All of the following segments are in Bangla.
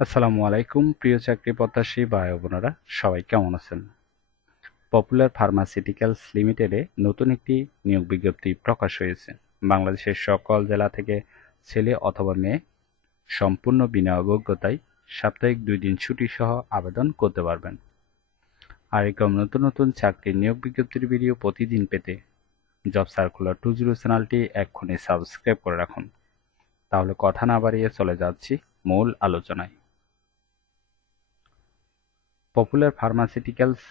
আসসালামু আলাইকুম, প্রিয় চাকরি প্রত্যাশী ভাই বোনেরা, সবাই কেমন আছেন? পপুলার ফার্মাসিউটিক্যালস লিমিটেডে নতুন একটি নিয়োগ বিজ্ঞপ্তি প্রকাশ হয়েছে। বাংলাদেশের সকল জেলা থেকে ছেলে অথবা মেয়ে সম্পূর্ণ বিনা অভিজ্ঞতায় সাপ্তাহিক দুই দিন ছুটি সহ আবেদন করতে পারবেন। আর এরকম নতুন নতুন চাকরির নিয়োগ বিজ্ঞপ্তির ভিডিও প্রতিদিন পেতে জব সার্কুলার টু জিরো চ্যানেলটি এক্ষুনি সাবস্ক্রাইব করে রাখুন। তাহলে কথা না বাড়িয়ে চলে যাচ্ছি মূল আলোচনায়। পপুলার ফার্মাসিউটিক্যালস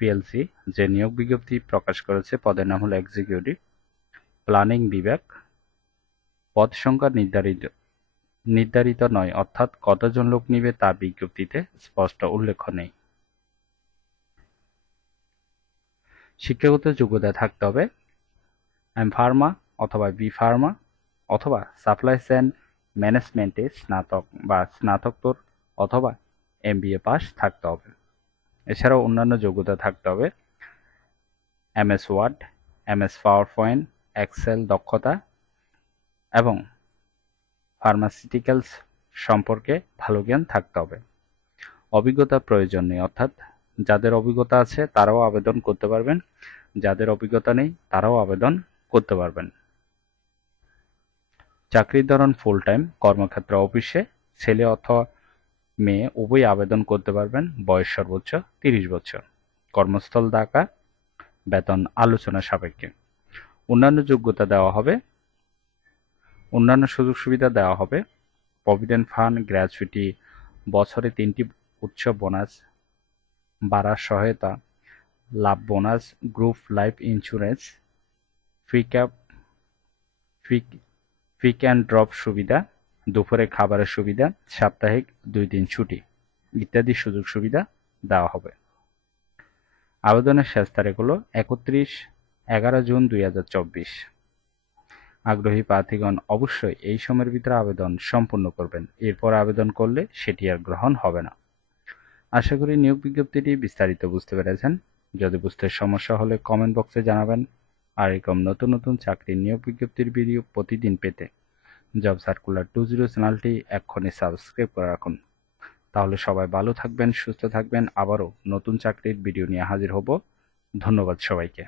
পিএলসি যে নিয়োগ বিজ্ঞপ্তি প্রকাশ করেছে, পদের নাম হল এক্সিকিউটিভ প্ল্যানিং বিভাগ, পদ সংখ্যা নির্ধারিত নির্ধারিত নয়, অর্থাৎ কতজন লোক নিবে তা বিজ্ঞপ্তিতে স্পষ্ট উল্লেখ নেই। শিক্ষাগত যোগ্যতা থাকতে হবে এম ফার্মা অথবা বি ফার্মা অথবা সাপ্লাই চেইন ম্যানেজমেন্টে স্নাতক বা স্নাতকোত্তর অথবা এম এমবিএ পাস থাকতে হবে। এছাড়াও অন্যান্য যোগ্যতা থাকতে হবে। MS Word, MS PowerPoint Excel দক্ষতা এবং ফার্মাসিউটিক্যালস সম্পর্কে ভালো জ্ঞান থাকতে হবে। অভিজ্ঞতা প্রয়োজন নেই অর্থাৎ যাদের অভিজ্ঞতা আছে তারাও আবেদন করতে পারবেন, যাদের অভিজ্ঞতা নেই তারাও আবেদন করতে পারবেন। চাকরির ধরন ফুল টাইম কর্মক্ষেত্র অফিসে ছেলে অথবা মেয়ে উভয় আবেদন করতে পারবেন। বয়স সর্বোচ্চ তিরিশ বছর। কর্মস্থল ঢাকা। বেতন আলোচনা সাপেক্ষে। অন্যান্য যোগ্যতা দেওয়া হবে। অন্যান্য সুযোগ সুবিধা দেওয়া হবে। প্রভিডেন্ট ফান্ড, গ্র্যাচুইটি, বছরে তিনটি উৎসব বোনাস, বাড়ার সহায়তা, লাভ bonus, group life insurance pick and drop সুবিধা দুপুরে খাবারের সুবিধা, সাপ্তাহিক দুই দিন ছুটি ইত্যাদি সুযোগ সুবিধা দেওয়া হবে। আবেদনের শেষ তারিখ হল একত্রিশ এগারো জুন দুই হাজার চব্বিশ। আগ্রহী প্রার্থীগণ অবশ্যই এই সময়ের ভিতরে আবেদন সম্পূর্ণ করবেন। এরপর আবেদন করলে সেটি আর গ্রহণ হবে না। আশা করি নিয়োগ বিজ্ঞপ্তিটি বিস্তারিত বুঝতে পেরেছেন। যদি বুঝতে সমস্যা হলে কমেন্ট বক্সে জানাবেন। আর এরকম নতুন নতুন চাকরির নিয়োগ বিজ্ঞপ্তির ভিডিও প্রতিদিন পেতে জব সার্কুলার টু জিরো চ্যানেলটি এক্ষণে সাবস্ক্রাইব করে রাখুন। তাহলে সবাই ভালো থাকবেন, সুস্থ থাকবেন, আবারও নতুন চাকরির ভিডিও নিয়ে হাজির হব। ধন্যবাদ সবাইকে।